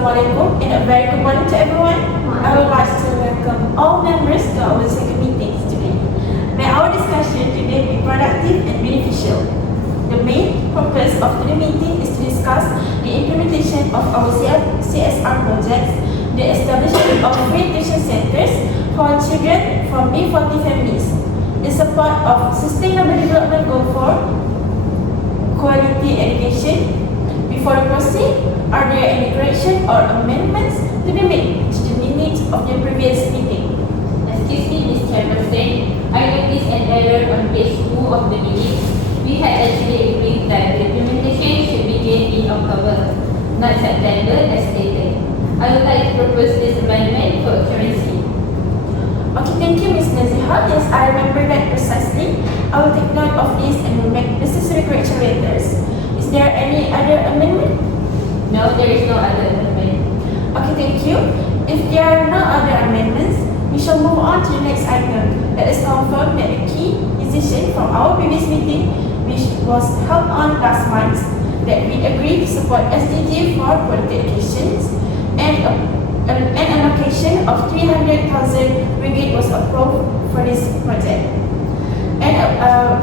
Assalamualaikum and a very good morning to everyone. I would like to welcome all members to our second meeting today. May our discussion today be productive and beneficial. The main purpose of the meeting is to discuss the implementation of our CSR projects, the establishment of free tuition centers for children from BIF40 families, the support of sustainable development goal for quality education. Before we proceed, are there any corrections or amendments to be made to the minutes of the previous meeting? Excuse me, Ms. Chairperson. I noticed an error on page 2 of the minutes. We had actually agreed that the implementation should begin in October, not September as stated. I would like to propose this amendment for accuracy. Okay, thank you, Ms. Naziha. Yes, I remember that precisely. I will take note of this and will make necessary correction letters. Is there any other amendment? No, there is no other amendment. Okay, thank you. If there are no other amendments, we shall move on to the next item. Let us confirm that the key decision from our previous meeting, which was held on last month, that we agreed to support SDG for quality education and an allocation of 300,000 ringgit was approved for this project. And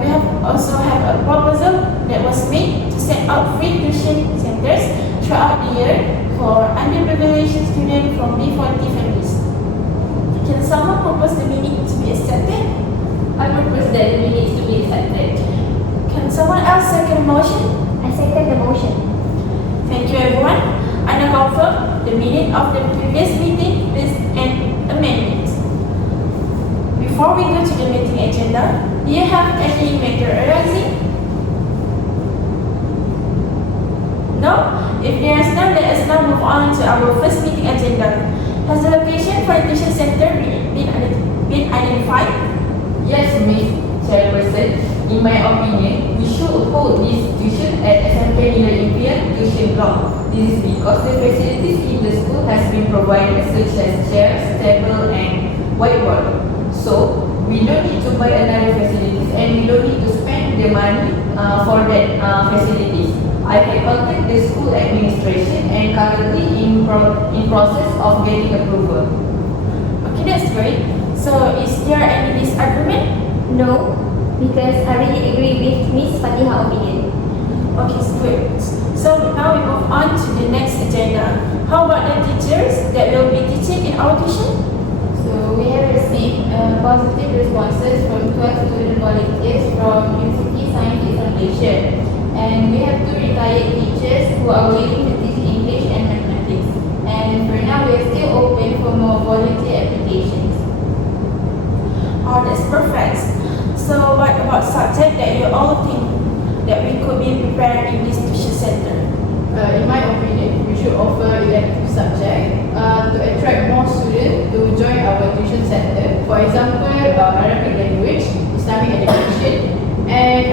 we have also have a proposal that was made to set up free tuition centers throughout the year for underprivileged students from BIF40 families. Can someone propose the meaning to be accepted? I propose that the minutes to be accepted. Can someone else second the motion? I second the motion. Thank you, everyone. I now confirm the minute of the previous meeting with an amendment. Before we go to the meeting agenda, do you have any matter arising? No? If there is none, let us now move on to our first meeting agenda. Has the location for the tuition center been identified? Yes, Ms. Chairperson. In my opinion, we should hold this tuition at SMK Nilai Impian tuition block. This is because the facilities in the school has been provided such as chairs, table and whiteboard. So, we don't need to buy another facilities and we don't need to spend the money for that facilities. I can contact the school administration and currently in process of getting approval. Okay, that's great. So, is there any disagreement? No, because I really agree with Miss Fatiha's opinion. Okay, so good. So now we move on to the next agenda. How about the teachers that will be teaching in our tuition? So we have received positive responses from 12 student volunteers from University Science Examination, and we have 2 retired teachers who are willing to teach English and mathematics. And for now, we are still open for more volunteer applications. Oh, that's perfect. So what about subject that you all think that we could be prepared in this tuition center? In my opinion, we should offer elective subject to attract more students to join our tuition center. For example, Arabic language, Islamic education, and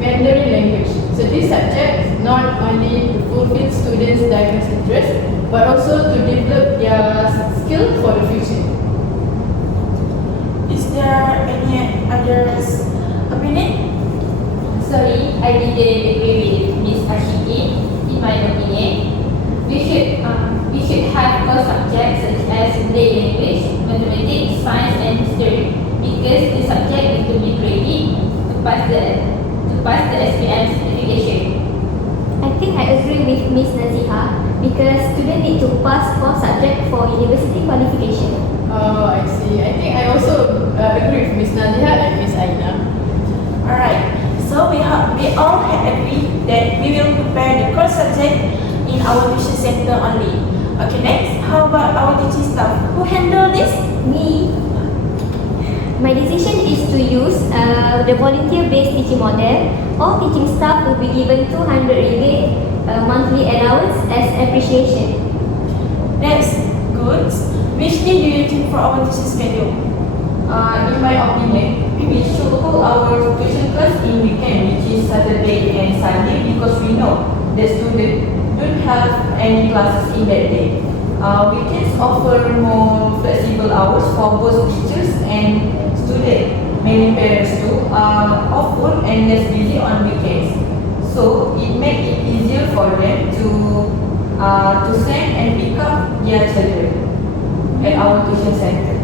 Mandarin language. So these subjects not only to fulfill students' diverse interests, but also to develop their skill for the future. Is there any other opinion? Sorry, I didn't agree with Ms. Ashiki. In my opinion, we should have core subjects such as Malay language, mathematics, science, and history because the subject need to be ready to pass the SPM certification. I think I agree with Miss Naziha because students need to pass 4 subjects for university qualification. Oh, I see. I think I also agree with Miss Nadia and Miss Aina. Alright. So we all have agreed that we will prepare the core subject in our tuition center only. Okay, next, how about our teaching staff? Who handle this? Me. My decision is to use the volunteer-based teaching model. All teaching staff will be given 200 ringgit monthly allowance as appreciation. That's good. Which day do you think for our teaching schedule? In my opinion, we should hold our tuition class in weekend, which is Saturday and Sunday, because we know the students don't have any classes in that day. Weekends offer more flexible hours for both teachers and students. Many parents too are off work and less busy on weekends, so it makes it easier for them to to send and pick up their children at our tuition center.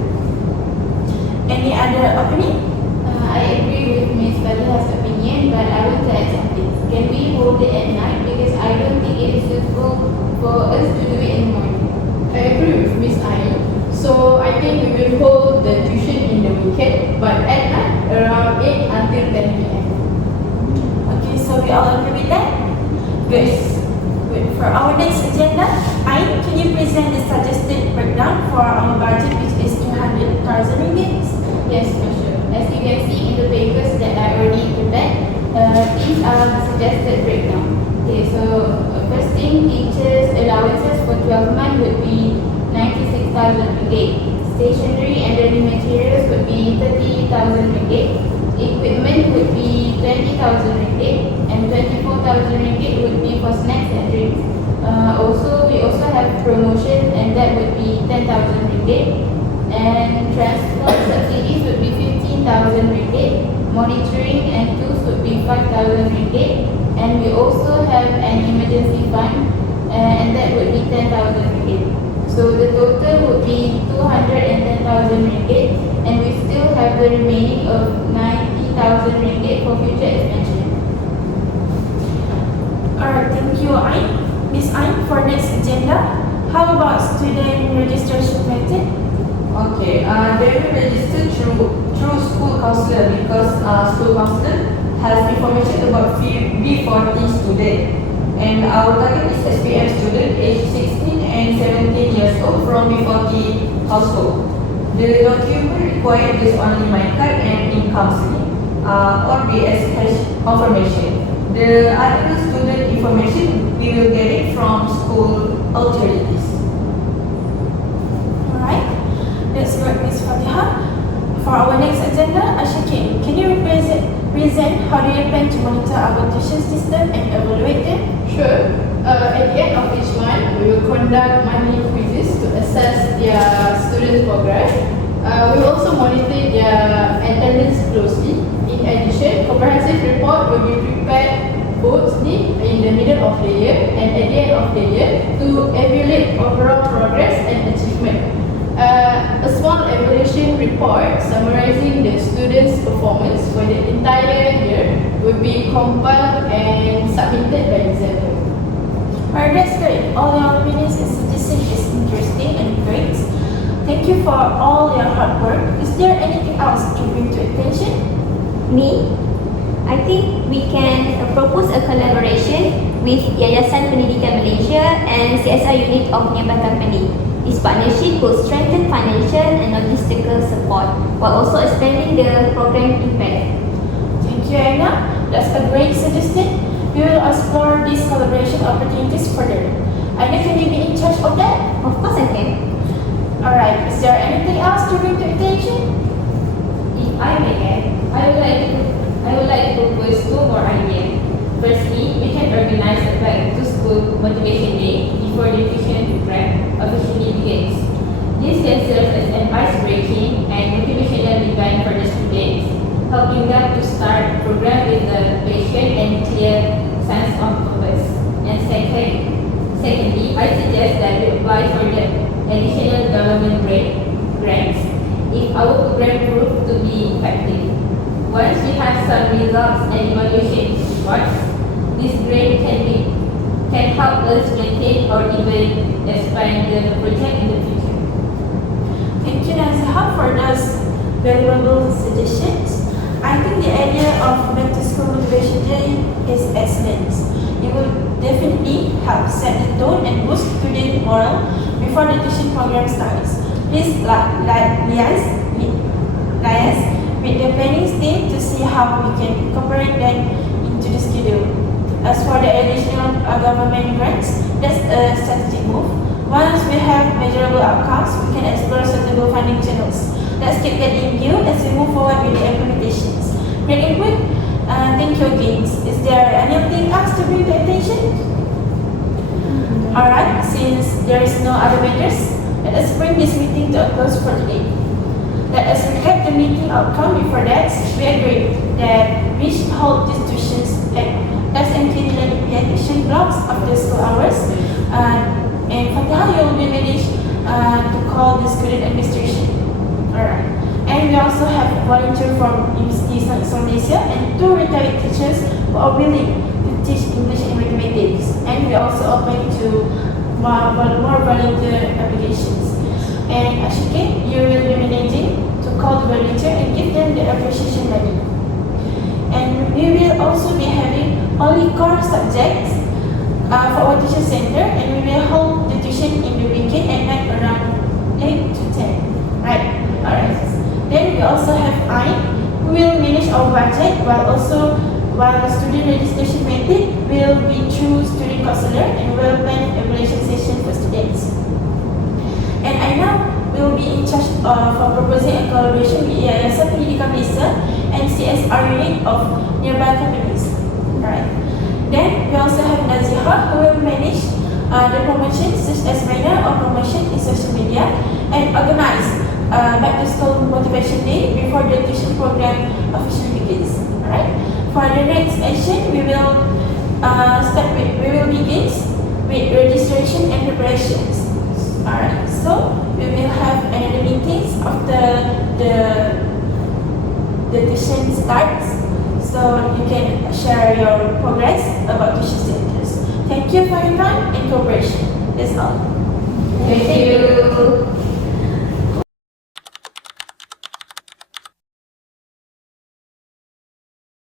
Any other opinion? I agree with Ms. Fadila's opinion, but I want to add something. Can we hold it at night? Because I don't think it is useful for us to do it in the morning. I agree with Miss Ain. So I think we will hold the tuition in the weekend, but at night around 8 until 10 p.m. Okay, so we all agree with that? Good. Good. For our next agenda, Ain, can you present the suggested breakdown for our budget, which is 200,000 ringgit? Yes, for sure. As you can see in the papers that I already prepared, these are the suggested breakdown. Okay, so first thing, teachers' allowances for 12 months would be 96,000 ringgit. Stationery and learning materials would be 30,000 ringgit. Equipment would be 20,000 ringgit, and 24,000 ringgit would be for snacks and drinks. We also have promotion, and that would be 10,000 ringgit. And transport subsidies would be 15,000 ringgit. Monitoring and tools would be 5,000 ringgit. And we also have an emergency fund, and that would be 10,000 ringgit. So the total would be 210,000 ringgit, and we still have the remaining of 90,000 ringgit for future expansion. Alright, thank you, Ain. Miss Ain, for next agenda, how about student registration method? Okay, they will register through school counselor because school counselor has information about BIF40 student, and our target is SPM student aged 16 and 17 years old from BIF40 household. The document required is only my card and in counseling or BS cash confirmation. The other student information we will get it from school authorities. Alright, that's good, Ms. Fatiha. For our next agenda, Ashakin, can you present how do you plan to monitor our tuition system and evaluate them? Sure. At the end of each month, we will conduct monthly quizzes to assess their students' progress. We will also monitor their attendance closely. In addition, comprehensive report will be prepared both in the middle of the year and at the end of the year to evaluate overall progress and achievement. A small evaluation report summarizing the students' performance for the entire year will be compiled and submitted by December. Alright, that's great. All your opinions and suggestions is interesting and great. Thank you for all your hard work. Is there anything else to bring to attention? Me, I think we can propose a collaboration with Yayasan Pendidikan Malaysia and CSR unit of nearby company. This partnership will strengthen financial and logistical support while also expanding the program impact. Thank you, Anna. That's a great suggestion. We will explore these collaboration opportunities further. Anna, can you be in charge of that? Of course I can. Alright, is there anything else to bring to attention? If I may add, I would like to propose two more ideas. Firstly, we can organize a back to school motivation day before the tuition program officially begins. This can serve as an ice-breaking and motivational event for the students, helping them to start the program with a passion and clear sense of purpose. And secondly, I suggest that we apply for the additional development grants if our program proved to be effective. Once we have some results and evaluation reports, this grant can help us maintain or even expand the project in the future. Thank you, Nazha, for those valuable suggestions. I think the idea of back to school motivation day is excellent. It will definitely help set the tone and boost student morale before the tuition program starts. Please liaise with the planning team to see how we can incorporate them into the schedule. As for the additional government grants, that's a strategic move. Once we have measurable outcomes, we can explore suitable funding channels. Let's keep that in view as we move forward with the implementations. Great input. Thank you again. Is there anything else to bring to attention? Alright, since there is no other matters, let us bring this meeting to a close for today. Let us recap the meeting outcome. Before that, we agreed that we should hold these tuitions at SMT tuition blocks after school hours. And Fatiha, you will be managed to call the student administration. Alright. And we also have volunteer from University of Malaysia and 2 retired teachers who are willing to teach English and mathematics. And we also open to more volunteer applications. And Ashike, you will be managing to call the volunteer and give them the appreciation money. And we will also be having only core subjects for our tuition center, and we will hold the tuition in the weekend at night around 8 to 10. Right? Alright. Then we also have I, who will manage our budget while the student registration method will be through student counselor and will plan evaluation session for students. And I now will be in charge for proposing a collaboration with Yayasan Pendidikan Malaysia and CSR unit of nearby companies. Right. Then we also have Naziha, who will manage the promotion such as minor or promotion in social media and organize back to school motivation day before the tuition program officially begins. Alright. For the next session, we will begin with registration and preparations. Alright. So we will have another meetings after the tuition starts. So you can share your progress about tuition centers. Thank you for your time and cooperation. That's all. Thank you.